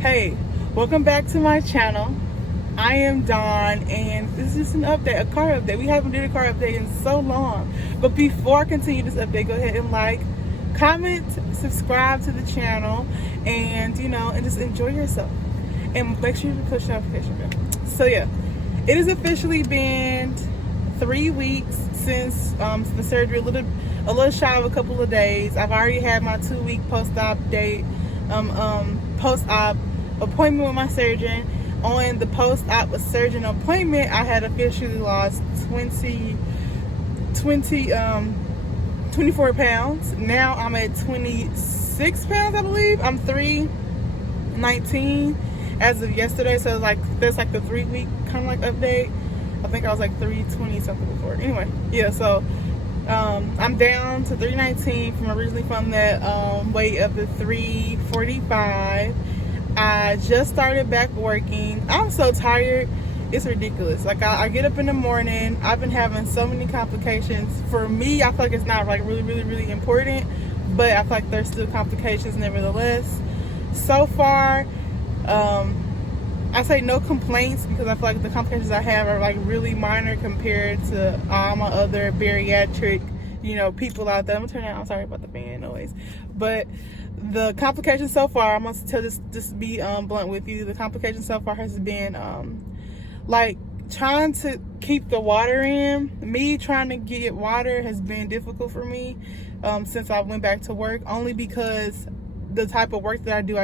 Hey, welcome back to my channel. I am Dawn, and this is just an update, a car update. We haven't did a car update in so long. But before I continue this update, go ahead and like, comment, subscribe to the channel, and and just enjoy yourself. And make sure you push the notification bell. So yeah, it has officially been 3 weeks since the surgery, a little shy of a couple of days. I've already had my 2-week post-op date, post-op appointment with my surgeon. On the post-op surgeon appointment, I had officially lost 24 pounds. Now I'm at 26 pounds, I believe. I'm 319 as of yesterday, so that's like the 3-week kind of like update. I think I was like 320 something before. Anyway, yeah, so I'm down to 319 originally from that weight of the 345. I just started back working. I'm so tired, it's ridiculous. Like I get up in the morning, I've been having so many complications. For me, I feel like it's not like really important, but I feel like there's still complications nevertheless. So far, I say no complaints because I feel like the complications I have are like really minor compared to all my other bariatric, people out there. I'm gonna turn it on. I'm sorry about the fan noise, but the complications so far, I'm gonna tell just be blunt with you. The complication so far has been like trying to keep the water in. Me trying to get water has been difficult for me since I went back to work, only because the type of work that I do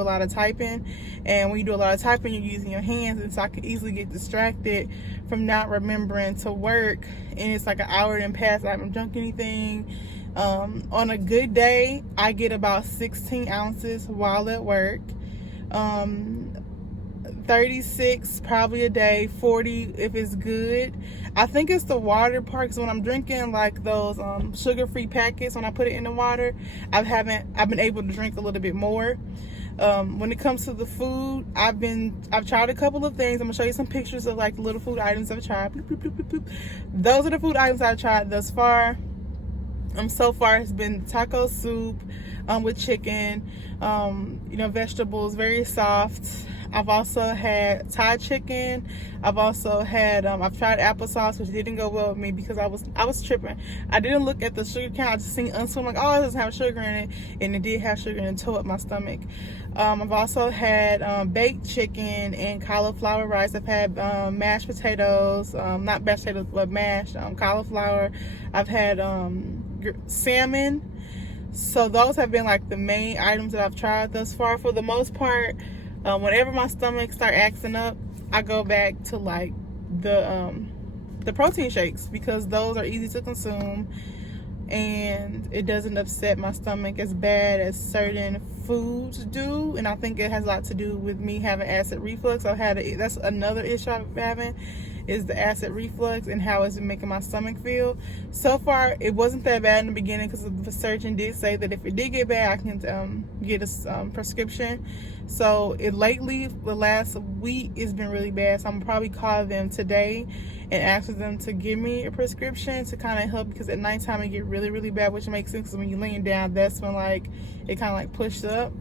a lot of typing, and when you do a lot of typing, you're using your hands, and so I can easily get distracted from not remembering to work, and it's like an hour and past, I haven't drunk anything. On a good day, I get about 16 ounces while at work. 36 probably a day, 40 if it's good. I think it's the water part, because when I'm drinking like those sugar-free packets, when I put it in the water, I've been able to drink a little bit more. When it comes to the food, I've tried a couple of things. I'm gonna show you some pictures of like little food items I've tried. Bloop, bloop, bloop, bloop, bloop. Those are the food items I've tried thus far. So far it's been taco soup with chicken, vegetables, very soft. I've also had Thai chicken. I've also had I've tried applesauce, which didn't go well with me because I was tripping. I didn't look at the sugar count. I just seen unsweetened, like, oh, it doesn't have sugar in it, and it did have sugar, and it tore up my stomach. I've also had baked chicken and cauliflower rice. I've had mashed potatoes, not mashed potatoes, but mashed cauliflower. I've had salmon. So those have been like the main items that I've tried thus far. For the most part, whenever my stomach start acting up, I go back to like the protein shakes, because those are easy to consume and it doesn't upset my stomach as bad as certain foods do. And I think it has a lot to do with me having acid reflux. That's another issue I'm having, is the acid reflux and how it's been making my stomach feel. So far, it wasn't that bad in the beginning, because the surgeon did say that if it did get bad, I can get a prescription. So lately, the last week, it's been really bad. So I'm probably call them today and ask them to give me a prescription to kind of help, because at nighttime it get really bad, which makes sense, because when you're laying down, that's when like it kind of like pushed up.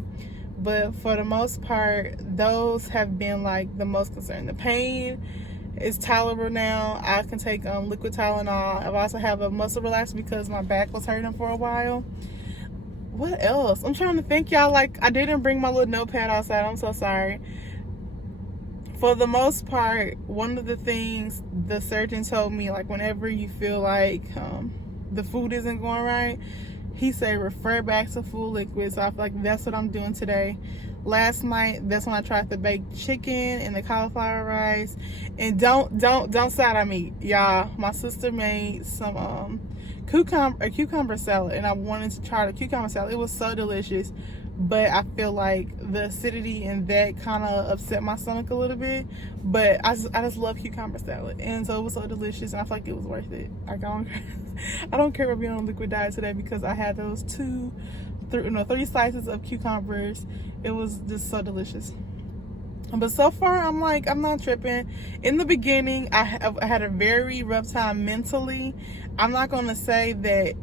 But for the most part, those have been like the most concern. The pain is tolerable now. I can take liquid Tylenol. I've also have a muscle relaxer because my back was hurting for a while. What else? I'm trying to think, y'all. Like, I didn't bring my little notepad outside. I'm so sorry. For the most part, one of the things the surgeon told me, like, whenever you feel like the food isn't going right, he said refer back to food liquids. So I feel like that's what I'm doing today. Last night, that's when I tried the baked chicken and the cauliflower rice. And don't side on me, y'all. My sister made some cucumber salad, and I wanted to try the cucumber salad. It was so delicious, but I feel like the acidity in that kind of upset my stomach a little bit. But I just love cucumber salad, and so it was so delicious, and I feel like it was worth it. Like, I don't care about being on a liquid diet today, because I had those 3 slices of cucumbers. It was just so delicious. But so far, I'm not tripping. In the beginning, I had a very rough time mentally. I'm not gonna say that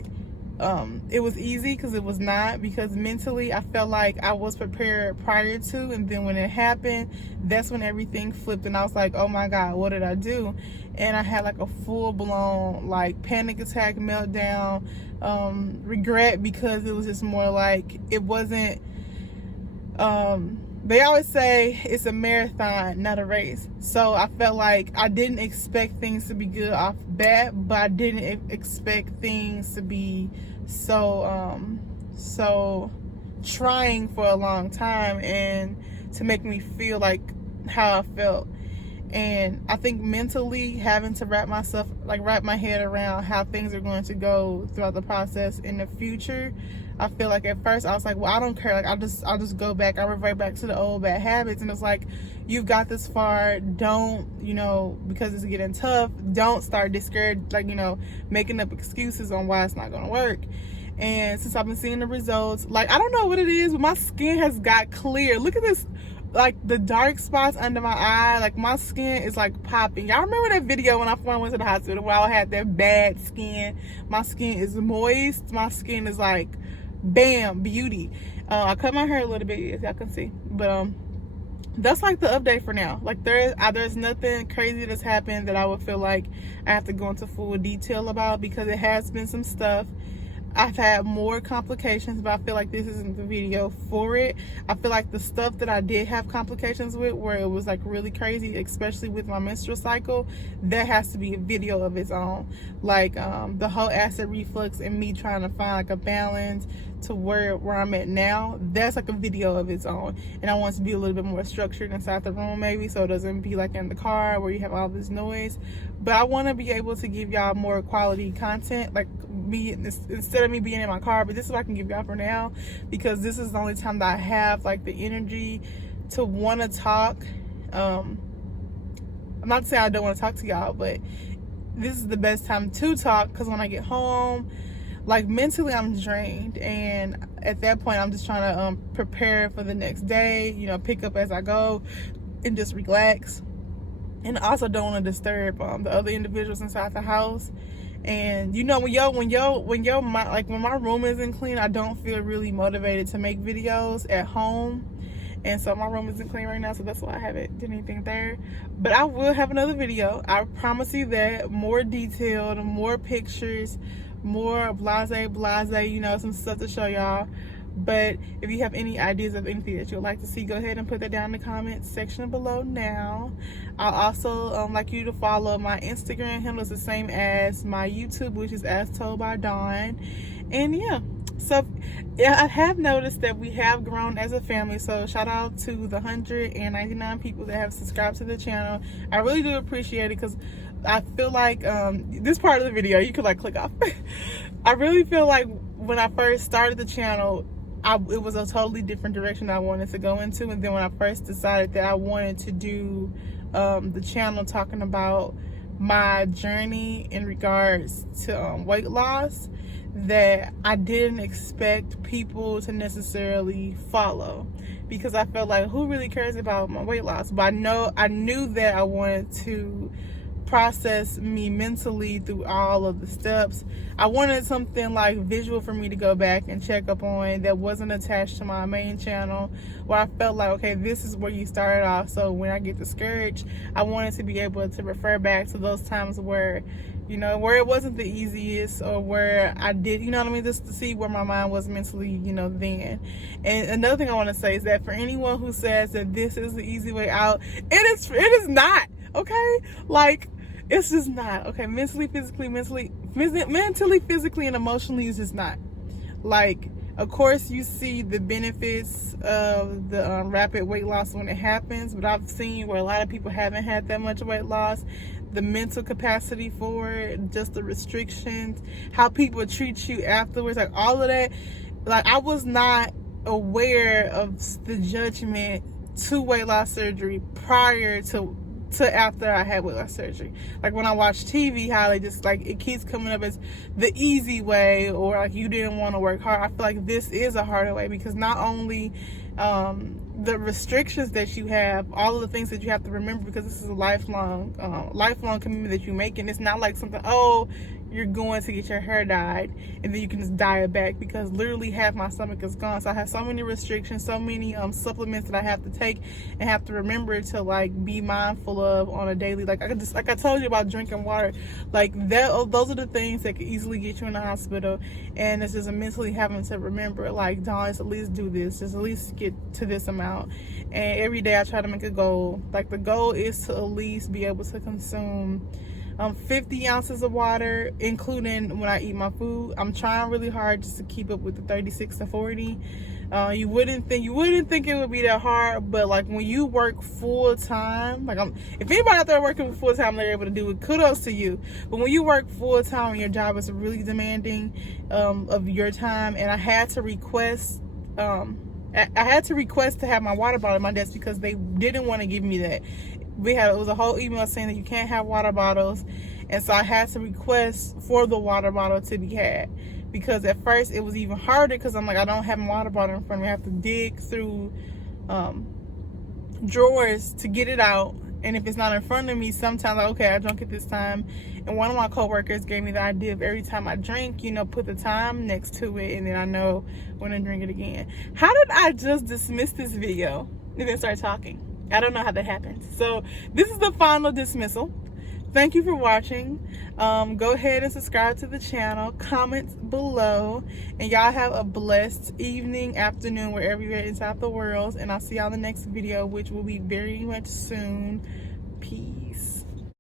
it was easy, because it was not, because mentally I felt like I was prepared prior to, and then when it happened, that's when everything flipped, and I was like, oh my God, what did I do? And I had like a full-blown like panic attack, meltdown, regret, because it was just more like, it wasn't, they always say it's a marathon, not a race. So I felt like I didn't expect things to be good off bat, but I didn't expect things to be so trying for a long time, and to make me feel like how I felt. And I think mentally having to wrap my head around how things are going to go throughout the process in the future, I feel like at first I was like, well, I don't care, like I'll just go back, I'll revert back to the old bad habits. And it's like, you've got this far, don't, because it's getting tough, don't start discouraged, like, making up excuses on why it's not gonna work. And since I've been seeing the results, like, I don't know what it is, but my skin has got clear. Look at this, like the dark spots under my eye, like my skin is like popping. Y'all remember that video when I first went to the hospital where I had that bad skin? My skin is moist, my skin is like, bam, beauty. I cut my hair a little bit, as y'all can see, but that's like the update for now. Like there's nothing crazy that's happened that I would feel like I have to go into full detail about, because it has been some stuff. I've had more complications, but I feel like this isn't the video for it. I feel like the stuff that I did have complications with, where it was like really crazy, especially with my menstrual cycle, that has to be a video of its own. Like the whole acid reflux and me trying to find like a balance to where I'm at now, that's like a video of its own. And I want it to be a little bit more structured inside the room, maybe, so it doesn't be like in the car where you have all this noise. But I want to be able to give y'all more quality content, like instead of me being in my car. But this is what I can give y'all for now, because this is the only time that I have like the energy to want to talk. I'm not saying I don't want to talk to y'all, but this is the best time to talk, because when I get home, like mentally I'm drained, and at that point I'm just trying to prepare for the next day, pick up as I go and just relax. And I also don't want to disturb the other individuals inside the house. And when my room isn't clean, I don't feel really motivated to make videos at home. And so my room isn't clean right now, so that's why I haven't done anything there. But I will have another video, I promise you that, more detailed, more pictures, more blase, some stuff to show y'all. But if you have any ideas of anything that you'd like to see, go ahead and put that down in the comments section below now. I'll also like you to follow my Instagram handle. It's the same as my YouTube, which is As Told by Dawn. And yeah, so yeah, I have noticed that we have grown as a family. So shout out to the 199 people that have subscribed to the channel. I really do appreciate it, because I feel like this part of the video you could like click off. I really feel like when I first started the channel, it was a totally different direction I wanted to go into. And then when I first decided that I wanted to do the channel talking about my journey in regards to weight loss, that I didn't expect people to necessarily follow, because I felt like, who really cares about my weight loss? But I knew that I wanted to process me mentally through all of the steps. I wanted something like visual for me to go back and check up on that wasn't attached to my main channel, where I felt like, okay, this is where you started off. So when I get discouraged, I wanted to be able to refer back to those times where, where it wasn't the easiest, or where I did, just to see where my mind was mentally, then. And another thing I want to say is that for anyone who says that this is the easy way out, it is not, okay? Like, it's just not, okay? Mentally, physically, and emotionally, it's just not. Like, of course, you see the benefits of the rapid weight loss when it happens, but I've seen where a lot of people haven't had that much weight loss. The mental capacity for it, just the restrictions, how people treat you afterwards, like all of that. Like, I was not aware of the judgment to weight loss surgery prior to after I had weight loss surgery. Like, when I watch TV, how they just like, it keeps coming up as the easy way, or like you didn't want to work hard. I feel like this is a harder way, because not only the restrictions that you have, all of the things that you have to remember, because this is a lifelong commitment that you make. And it's not like something, oh, you're going to get your hair dyed, and then you can just dye it back, because literally half my stomach is gone. So I have so many restrictions, so many supplements that I have to take and have to remember to like be mindful of on a daily. Like I told you about drinking water, like that. Those are the things that could easily get you in the hospital, and it's just mentally having to remember, like, Dawn, at least do this, just at least get to this amount. And every day I try to make a goal. Like, the goal is to at least be able to consume 50 ounces of water, including when I eat my food. I'm trying really hard just to keep up with the 36 to 40. You wouldn't think it would be that hard, but like when you work full time, like if anybody out there working full time, they're able to do it, kudos to you. But when you work full time and your job is really demanding of your time, and I had to request to have my water bottle at my desk because they didn't want to give me that. It was a whole email saying that you can't have water bottles, and so I had to request for the water bottle to be had, because at first it was even harder because I'm like, I don't have my water bottle in front of me. I have to dig through drawers to get it out, and if it's not in front of me, sometimes like, okay, I drank it this time. And one of my coworkers gave me the idea of every time I drink, put the time next to it, and then I know when to drink it again. How did I just dismiss this video and then start talking? I don't know how that happened. So this is the final dismissal. Thank you for watching. Go ahead and subscribe to the channel, comment below, and y'all have a blessed evening, afternoon, wherever you're at inside the world. And I'll see y'all in the next video, which will be very much soon.